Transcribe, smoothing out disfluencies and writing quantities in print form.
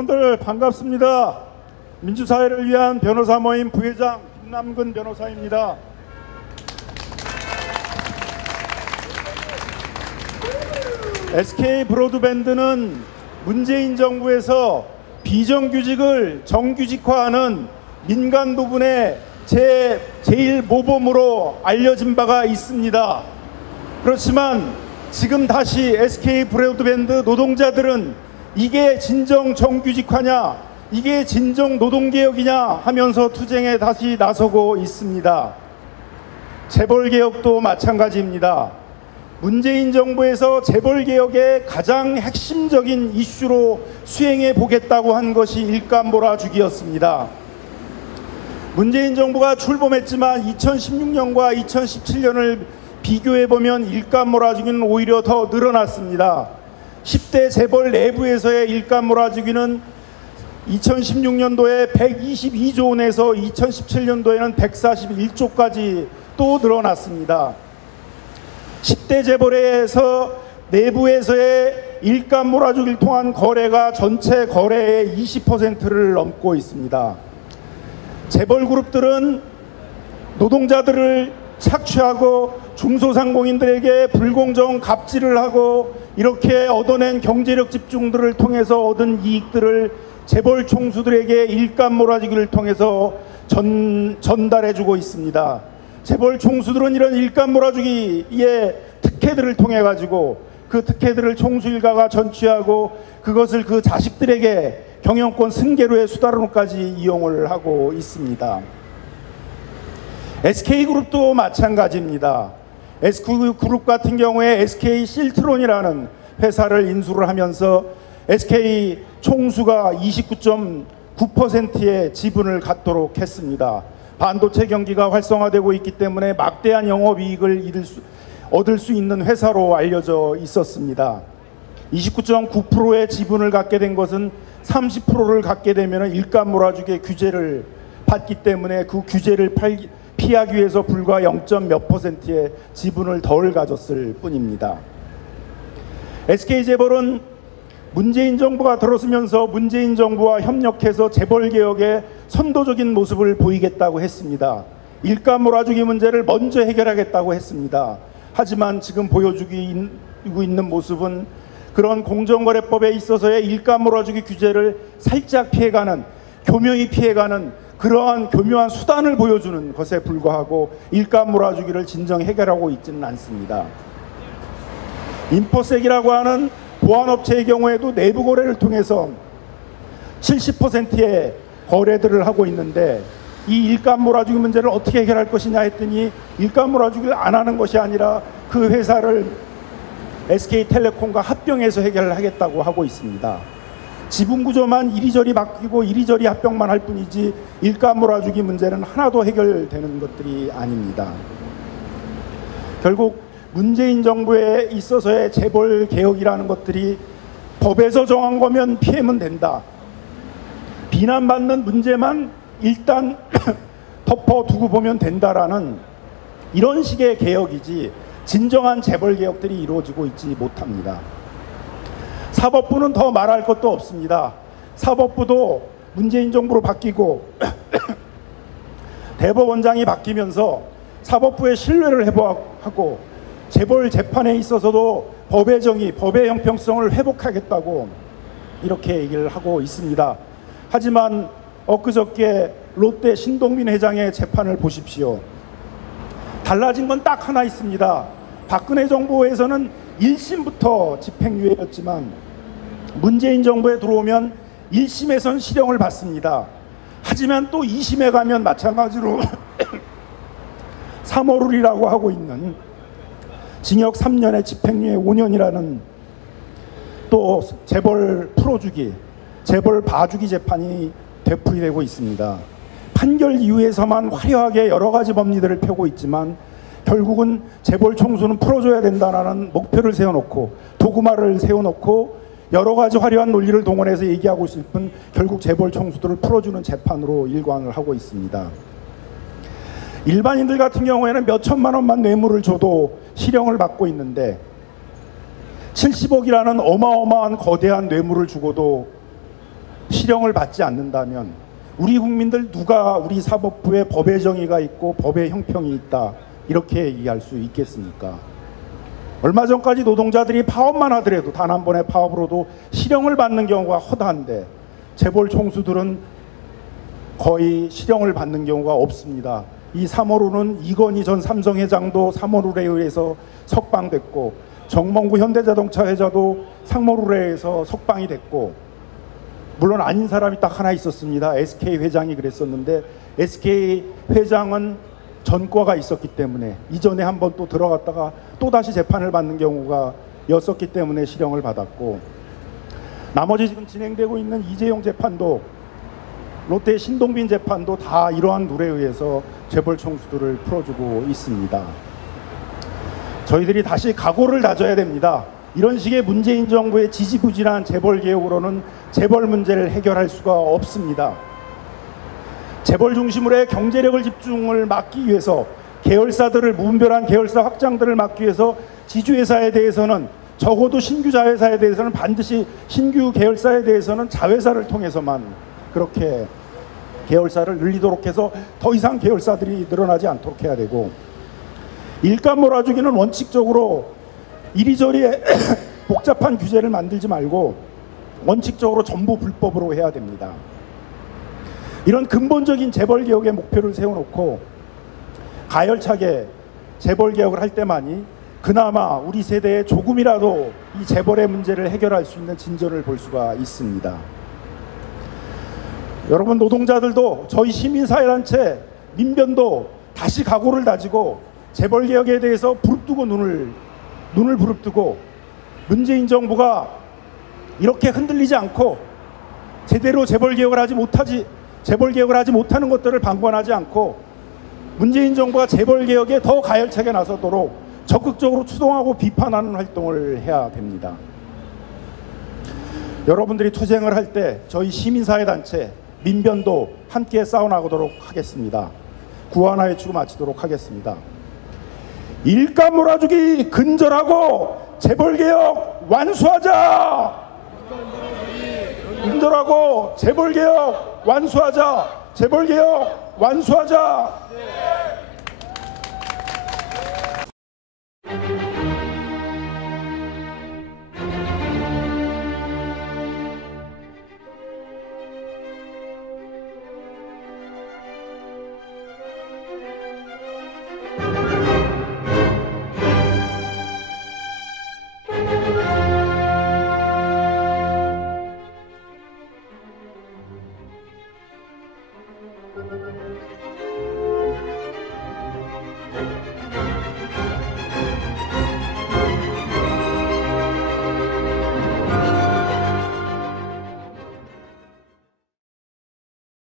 여러분들 반갑습니다. 민주사회를 위한 변호사 모임 부회장 김남근 변호사입니다. SK 브로드밴드는 문재인 정부에서 비정규직을 정규직화하는 민간 부분의 제일 모범으로 알려진 바가 있습니다. 그렇지만 지금 다시 SK 브로드밴드 노동자들은 이게 진정 정규직화냐, 이게 진정 노동개혁이냐 하면서 투쟁에 다시 나서고 있습니다. 재벌개혁도 마찬가지입니다. 문재인 정부에서 재벌개혁의 가장 핵심적인 이슈로 수행해 보겠다고 한 것이 일감 몰아주기였습니다. 문재인 정부가 출범했지만 2016년과 2017년을 비교해보면 일감 몰아주기는 오히려 더 늘어났습니다. 10대 재벌 내부에서의 일감 몰아주기는 2016년도에 122조 원에서 2017년도에는 141조까지 또 늘어났습니다. 10대 재벌에서 내부에서의 일감 몰아주기를 통한 거래가 전체 거래의 20%를 넘고 있습니다. 재벌 그룹들은 노동자들을 착취하고 중소상공인들에게 불공정 갑질을 하고 이렇게 얻어낸 경제력 집중들을 통해서 얻은 이익들을 재벌 총수들에게 일감 몰아주기를 통해서 전달해주고 있습니다. 재벌 총수들은 이런 일감 몰아주기의 특혜들을 통해 가지고 그 특혜들을 총수 일가가 전취하고 그것을 그 자식들에게 경영권 승계로의 수단으로까지 이용을 하고 있습니다. SK그룹도 마찬가지입니다. SK그룹 같은 경우에 SK 실트론이라는 회사를 인수를 하면서 SK 총수가 29.9%의 지분을 갖도록 했습니다. 반도체 경기가 활성화되고 있기 때문에 막대한 영업이익을 얻을 수 있는 회사로 알려져 있었습니다. 29.9%의 지분을 갖게 된 것은 30%를 갖게 되면 일감 몰아주기 규제를 받기 때문에 그 규제를 피하기 위해서 불과 0.몇 %의 지분을 덜 가졌을 뿐입니다. SK재벌은 문재인 정부가 들어서면서 문재인 정부와 협력해서 재벌개혁에 선도적인 모습을 보이겠다고 했습니다. 일감 몰아주기 문제를 먼저 해결하겠다고 했습니다. 하지만 지금 보여주고 있는 모습은 그런 공정거래법에 있어서의 일감 몰아주기 규제를 살짝 피해가는, 교묘히 피해가는 그러한 교묘한 수단을 보여주는 것에 불과하고 일감 몰아주기를 진정 해결하고 있지는 않습니다. 인포섹이라고 하는 보안업체의 경우에도 내부 거래를 통해서 70%의 거래들을 하고 있는데 이 일감 몰아주기 문제를 어떻게 해결할 것이냐 했더니 일감 몰아주기를 안 하는 것이 아니라 그 회사를 SK텔레콤과 합병해서 해결을 하겠다고 하고 있습니다. 지분 구조만 이리저리 바뀌고 이리저리 합병만 할 뿐이지 일감 몰아주기 문제는 하나도 해결되는 것들이 아닙니다. 결국 문재인 정부에 있어서의 재벌 개혁이라는 것들이 법에서 정한 거면 피하면 된다. 비난받는 문제만 일단 덮어두고 보면 된다라는 이런 식의 개혁이지 진정한 재벌 개혁들이 이루어지고 있지 못합니다. 사법부는 더 말할 것도 없습니다. 사법부도 문재인 정부로 바뀌고 대법원장이 바뀌면서 사법부의 신뢰를 회복하고 재벌 재판에 있어서도 법의 정의, 법의 형평성을 회복하겠다고 이렇게 얘기를 하고 있습니다. 하지만 엊그저께 롯데 신동빈 회장의 재판을 보십시오. 달라진 건 딱 하나 있습니다. 박근혜 정부에서는 1심부터 집행유예였지만 문재인 정부에 들어오면 1심에선 실형을 받습니다. 하지만 또 2심에 가면 마찬가지로 3월이라고 하고 있는 징역 3년에 집행유예 5년이라는 또 재벌 풀어주기, 재벌 봐주기 재판이 되풀이되고 있습니다. 판결 이후에서만 화려하게 여러 가지 법리들을 펴고 있지만 결국은 재벌 총수는 풀어줘야 된다는 목표를 세워놓고 도구마를 세워놓고 여러 가지 화려한 논리를 동원해서 얘기하고 있을 뿐 결국 재벌 총수들을 풀어주는 재판으로 일관을 하고 있습니다. 일반인들 같은 경우에는 몇 천만 원만 뇌물을 줘도 실형을 받고 있는데 70억이라는 어마어마한 거대한 뇌물을 주고도 실형을 받지 않는다면 우리 국민들 누가 우리 사법부에 법의 정의가 있고 법의 형평이 있다 이렇게 얘기할 수 있겠습니까? 얼마 전까지 노동자들이 파업만 하더라도 단 한 번의 파업으로도 실형을 받는 경우가 허다한데 재벌 총수들은 거의 실형을 받는 경우가 없습니다. 이 3월호는 이건희 전 삼성 회장도 3월호에 의해서 석방됐고 정몽구 현대자동차 회장도 3월호에 의해서 석방이 됐고, 물론 아닌 사람이 딱 하나 있었습니다. SK 회장이 그랬었는데 SK 회장은 전과가 있었기 때문에 이전에 한번 또 들어갔다가 또다시 재판을 받는 경우가 였었기 때문에 실형을 받았고, 나머지 지금 진행되고 있는 이재용 재판도 롯데 신동빈 재판도 다 이러한 룰에 의해서 재벌 총수들을 풀어주고 있습니다. 저희들이 다시 각오를 다져야 됩니다. 이런 식의 문재인 정부의 지지부진한 재벌 개혁으로는 재벌 문제를 해결할 수가 없습니다. 재벌 중심으로의 경제력을 집중을 막기 위해서 계열사들을 무분별한 계열사 확장들을 막기 위해서 지주회사에 대해서는 적어도 신규 자회사에 대해서는 반드시 신규 계열사에 대해서는 자회사를 통해서만 그렇게 계열사를 늘리도록 해서 더 이상 계열사들이 늘어나지 않도록 해야 되고, 일감 몰아주기는 원칙적으로 이리저리 복잡한 규제를 만들지 말고 원칙적으로 전부 불법으로 해야 됩니다. 이런 근본적인 재벌 개혁의 목표를 세워놓고 가열차게 재벌 개혁을 할 때만이 그나마 우리 세대에 조금이라도 이 재벌의 문제를 해결할 수 있는 진전을 볼 수가 있습니다. 여러분 노동자들도 저희 시민사회단체 민변도 다시 각오를 다지고 재벌 개혁에 대해서 부릅뜨고 눈을 부릅뜨고 문재인 정부가 이렇게 흔들리지 않고 제대로 재벌 개혁을 하지 못하는 것들을 방관하지 않고 문재인 정부가 재벌 개혁에 더 가열차게 나서도록 적극적으로 추동하고 비판하는 활동을 해야 됩니다. 여러분들이 투쟁을 할 때 저희 시민사회단체 민변도 함께 싸워나가도록 하겠습니다. 구하나 외치고 마치도록 하겠습니다. 일감 몰아주기 근절하고 재벌개혁 완수하자! 근절하고 재벌개혁 완수하자! 재벌개혁 완수하자!